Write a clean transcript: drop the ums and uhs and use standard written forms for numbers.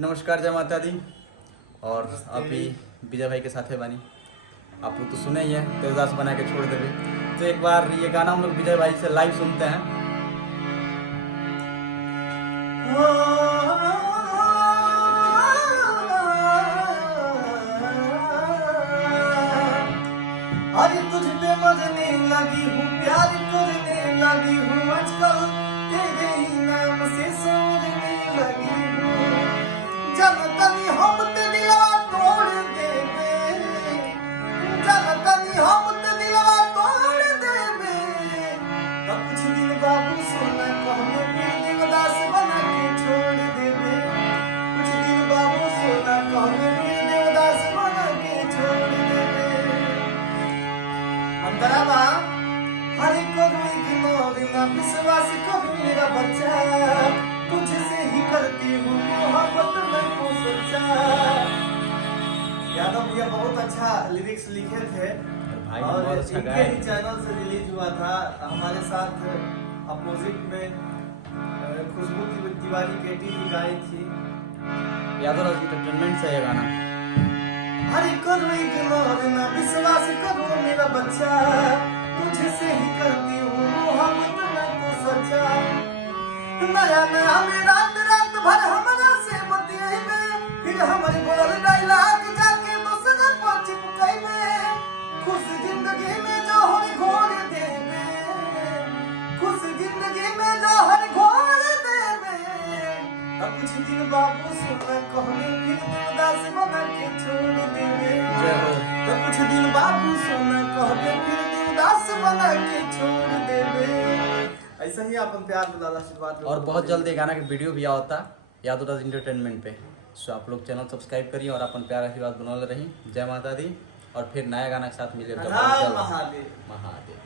नमस्कार, जय माता दी। और अभी विजय भाई के साथ है बानी, आप लोग तो सुने ही है, देवदास बना के छोड़ देवे। तो एक बार ये गाना हम लोग विजय भाई से लाइव सुनते हैं। अरे तुझ पे मरने लगी हूँ, प्यार करने लगी हूँ, आजकल तेरे ही नाम से समझने लगी हूँ। जनतनी हम ते दिलवा तोड़ देबे, जनतनी हम ते दिलवा तोड़ देबे। तो कुछ दिन बाबू सोना कहने फिर देवदास बना के छोड़ देबे। कुछ दिन बाबू सोना कहने फिर देवदास बना के छोड़ देबे। अंतरावा हरे करो इग्नोर ना विश्वास करो मेरा बच्चा, तुझसे ही करती हूँ मोहब्बत मैं तो सच्चा। यादव भैया बहुत अच्छा लिरिक्स लिखे थे भाई और बहुत अच्छा इनके गाया ही चैनल से रिलीज हुआ था। हमारे साथ अपोजिट में खुशबू तिवारी केटी भी गाई थी। यादव एंटरटेनमेंट से है गाना। हरे करो इग्नोर ना विश्वास करो मेरा बच्चा, तुझसे ही करती हूँ मोहब्बत मैं तो सच्चा। नया नया में रात रात भर हमरा से बतियाइबे, फिर हमारे बोलल डायलॉग जाके दूसरे पर चिपकाइबे। खुश जिंदगी में जौहर घोर देबे, खुश जिंदगी में जौहर घोर देबे। अब कुछ दिन बाबू सुना कहने फिर देवदास बना के छोड़ देबे। जय हो। तो कुछ दिन बाबू सोना कहते फिर देवदास बना के छोड़ देबे। ऐसा ही अपन प्यार दुलार आशीर्वाद। और बहुत जल्द ये गाना के वीडियो भी आवता यादव एंटरटेनमेंट पे। सो आप लोग चैनल सब्सक्राइब करिए और अपन प्यार आशीर्वाद बनौले रही। जय माता दी। और फिर नया गाना के साथ मिले महादेव। महादेव।